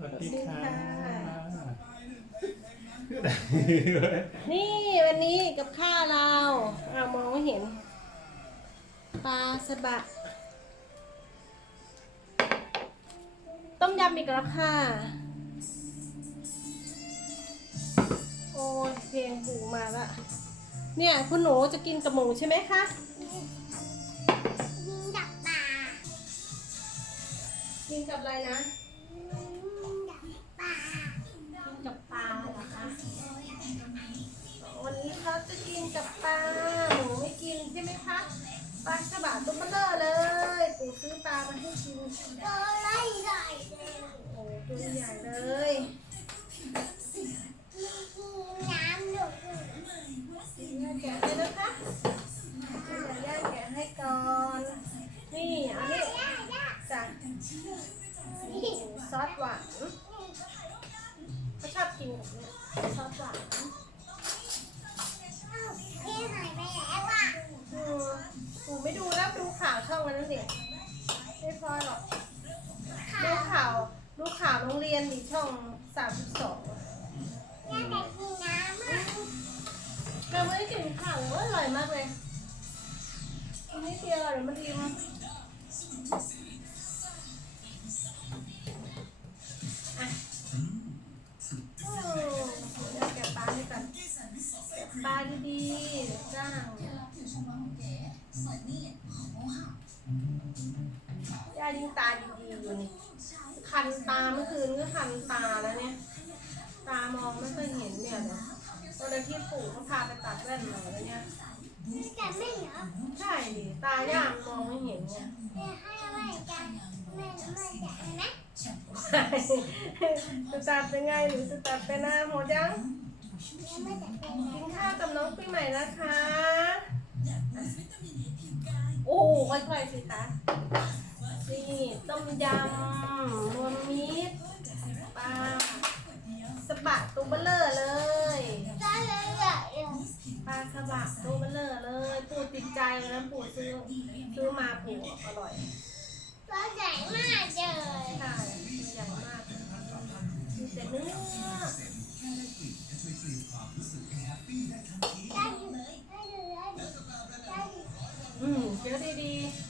สวัสดีค่ะ นี่วันนี้กับข้าวเราเอามองไม่เห็น ปลาสบะ ต้มยำอีกแล้วค่ะ โอ้ยเพลงหูมาละ เนี่ย คุณหนูจะกินกับหมูใช่ไหมคะยิงดับปลากินกับอะไรนะ กับปลาหมูไม่กินใช่ไหมคะปลาฉบะตุ๊กเบลอเลยปู่ซื้อปลามาให้กินตัวไล่ไล่เลยโอ้ตัวใหญ่เลยน้ำดุย่าแกะเลยนะคะเดี๋ยวย่าแกะให้ก่อนนี่อันนี้จ้ะซอสหวาน พอหรอกดูข่าวดูข่าวโรงเรียนดิช่องสามสิบสองน่าจะกินน้ำอะเราไม่ได้กินข่าวเลยว่าอร่อยมากเลยอันนี้เดียวเดี๋ยวมาดิม คันตาเมื่อคืนก็คันตาแล้วเนี่ย ตามองไม่ค่อยเห็นเนี่ยเนาะตอนที่ปู่เขาพาไปตัดแว่นมาแล้วเนี่ยแต่ไม่เหรอใช่ดิตาย่างมองไม่เห็นเนี่ยแม่ให้อะไรกันแม่ไม่จะนะใช่จะตัดเป็นไงหรือจะตัดเป็นหน้าหมดยังแม่ไม่จะเป็นกินข้าวกับน้องปีใหม่นะคะ โอ้โหค่อยๆสิคะ นี่ต้มยำรวมมิตรปลาสบะตุ้เบลเลอร์เลยได้เลยอะปลาสบะตัวเบลเลอร์เลย ปู่ติดใจเลยนะปู่ซื้อซื้อมาปู่อร่อยตัวใหญ่มากเลยใช่ตัวใหญ่มากมีแต่เนื้อได้อยู่ได้อยู่ได้อยู่ได้อยู่อืมเคี้ยวดีๆ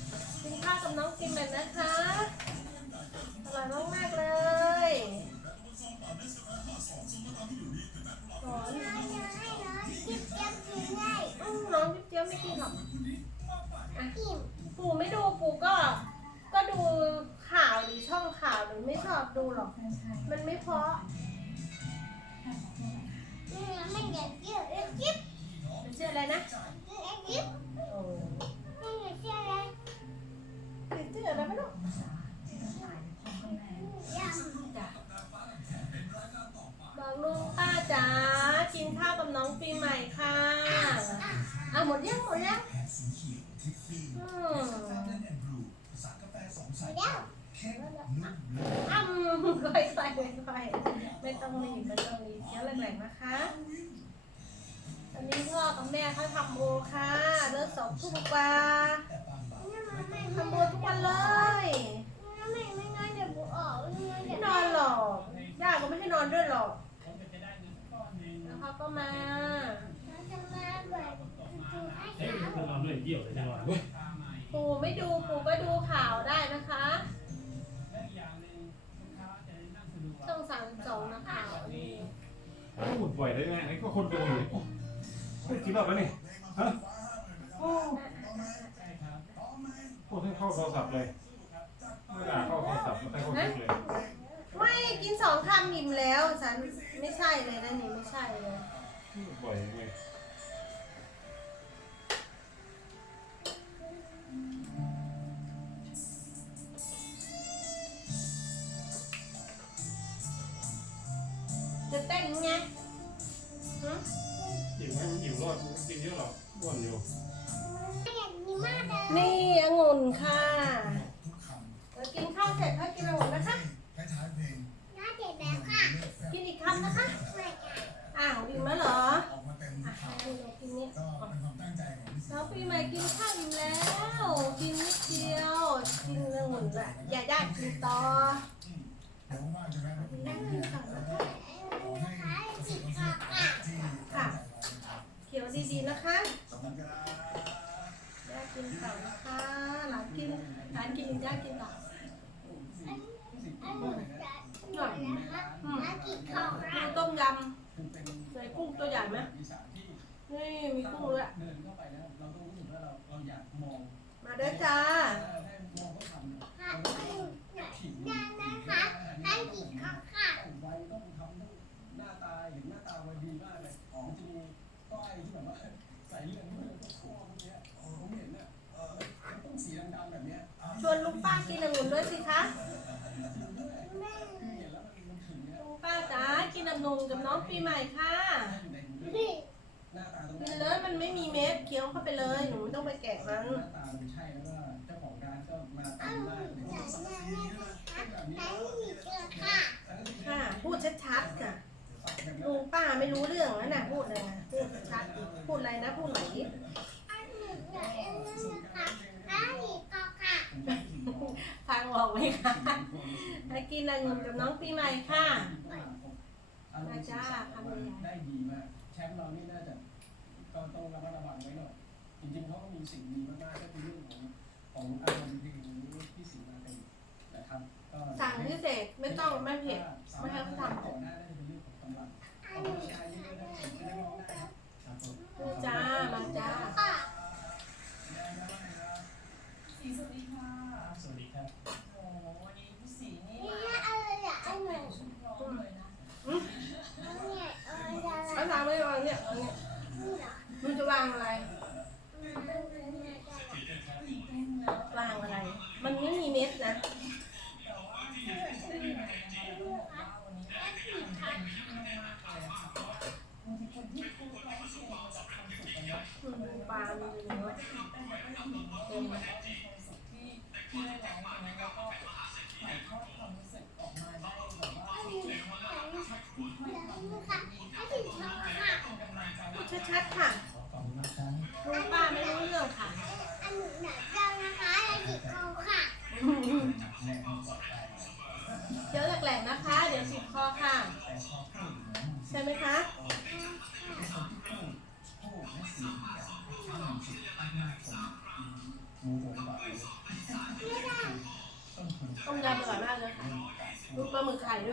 กินข้าวกับน้องกินแบบนะคะอร่อยมากๆเลยหอมน้อยน้อยน้อยจิ๊บจิ๊บกินได้อืมน้องจิ๊บเจี๊ยบไม่กินหรอกอะอิ่มปู่ไม่ดูปู่ก็ ก็ดูข่าวหรือช่องข่าวหรือไม่ชอบดูหรอก มันไม่เพราะอืมไม่อยากจิ๊บจิ๊บมันชื่ออะไรนะจิ๊บ ชื่ออะไรไม่รู้ยังจ้ะบอกลุงป้าจ๋ากินข้าวกับน้องปีใหม่ค่ะอะหมดยังหมดยังอืมเดี๋ยวอ้ำค่อยๆค่อยๆไม่ต้องรีบไม่ต้องรีบเคี้ยวแรงๆนะคะตอนนี้พ่อกับแม่เขาทำโอค่ะเลิกสองทุ่มกว่า ทำโอทุกวันเลย ไม่ไม่งั้นเดี๋ยวบุออกไม่งั้นไม่เดี๋ยวนอนหรอกย่าก็ไม่ให้นอนด้วยหรอก แล้วเขาก็มาจะมาแบบคือให้เฮ้ยขามันนอนด้วยเดี่ยวเลยจังหวะเว้ยปู่ไม่ดูปู่ก็ดูข่าวได้นะคะ ช่องสามสองนะคะนี่โอ้โหปล่อยได้ไงไอ้ก็คนดูอยู่โอ้เฮ้ยกี่รอบแล้วนี่ฮะโอ้ โหให้เข้าโทรศัพท์เลยไม่ด่าเข้าโทรศัพท์ไม่ค่อยเข้าคลิปเลยไม่กินสองคำอิ่มแล้วฉันไม่ใช่เลยนะนี่ไม่ใช่เลยปล่อยยังไงจะเต้นไงหึอิ่มไหมมันอิ่มรอดมันกินเยอะหรอกอ้วนอยู่ไนี่องุ่นค่ะกินข้าวเสร็จค่อกินองุ่นนะคะเจ็บแล้วค่ะกินอีกคำนะคะอ้าวอิ่มแล้เหรออะเดี๋วปีใหม่กินข้าวอิ่มแล้ว กินนิดเดียว กินองุ่นแบบอย่าอยากกินต่อค่ะเขียวดีๆนะคะ ย่ากินเต่านะคะหลานกินหลานกินย่ากินเต่าหน่อยนะคะมากินข้าวต้มยำใส่กุ้งตัวใหญ่ไหมนี่มีกุ้งด้วย ป้าจ๋ากินองุ่นกับน้องปีใหม่ค่ะนี่น้าตาตรงกินี้นเลยมันไม่มีเม็ดเคี้ยวเข้าไปเลย หนูไม่ต้องไปแกะมันค่ะ พูดชัดๆค่ะลุงป้าไม่รู้เรื่องนะน่ะพูดเลยนะพูดชัดพูดอะไรนะพูดไหนอันหนึ่งได้ นะคะได้กี่ครั้งค่ะฟังออกไหมคะมากินองุ่นกับน้องปีใหม่ค่ะ มาจ้าทำเลยได้ดีมาก แชมป์เรานี่น่าจะก็ต้องระมัดระวังไว้หน่อย จริงๆเขาก็มีสิ่งดีมากๆก็คือเรื่องของของอารมณ์ดีของที่สิงมาเป็นนะครับก็สั่งพิเศษไม่ต้องไม่เผ็ดไม่ให้เขาทำก่อนหน้าได้เป็นเรื่องของกำลังอันหนึ่งใช้เยอะๆได้ผมจะได้ร้องได้ครับผมมาจ้ามาจ้า ค่ะ สีสวัสดีค่ะ สวัสดีครับ โอ้โหวันนี้พี่สีนี่ นี่ มา อะไรอะอั จั น ด ห เต็ นึ่ง มชุดร้องเลยนะ เนี่ยอะไร เอาทางไม่วางเนี่ยเอาเนี่ย นี่เหรอ มันจะวางอะไร ตื่นเต้นแล้ว วางอะไร มันไม่มีเม็ดนะ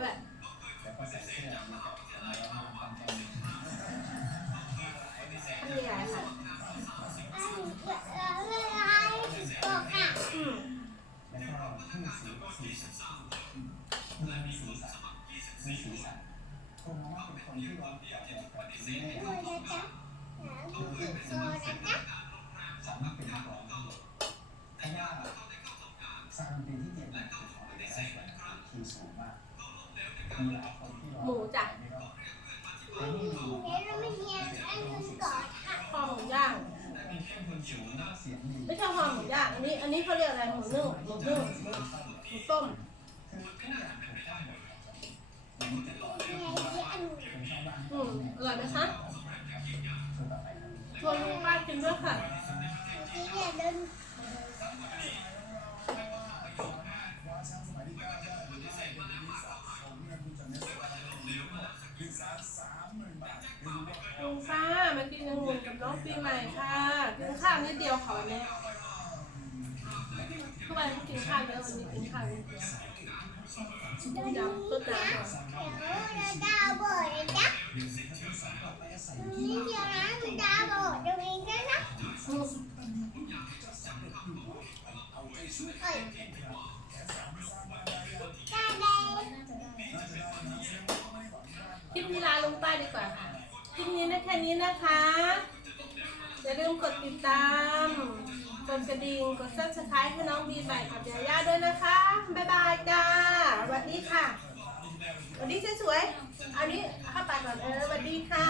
มึกไข่ด้วยแต่ก็ใส่เสื้อมันอันนี้ใหลาได้กี่ครั้งค่ะอืมแล้วก็พูดสีสีมีสีสันมีสีสันคนมองว่าเป็นคนที่ร้องเพลงแบบนี้ตัวนะจ๊ะแล้วมีกี่ตัวนะจ๊ะสามารถเป็นนักร้องได้เพราะว่าซาวด์ดนตรีที่เด่นเนี่ยคือของเอสเอสคีย์สูง หมูจ้ะคอหมูย่าง ไม่ใช่คอหมูย่าง อันนี้ อันนี้เขาเรียกอะไร หมูนึ่งหมูนึ่งหมูต้มอืมอร่อยไหมคะชวนลูกป้ากินด้วยค่ะ คลิปนี้ลาลุงป้ดีกว่าค่ะ คลิปนี้ได้แค่นี้นะคะ อย่าลืมกดติดตาม กดกระดิ่งกดซับสไครต์ให้น้องบีใหม่กับยาย่าด้วยนะคะ บ๊ายบายจ้าสวัสดีค่ะสวัสดีสวยๆอันนี้เข้าไปก่อนเออสวัสดีค่ะ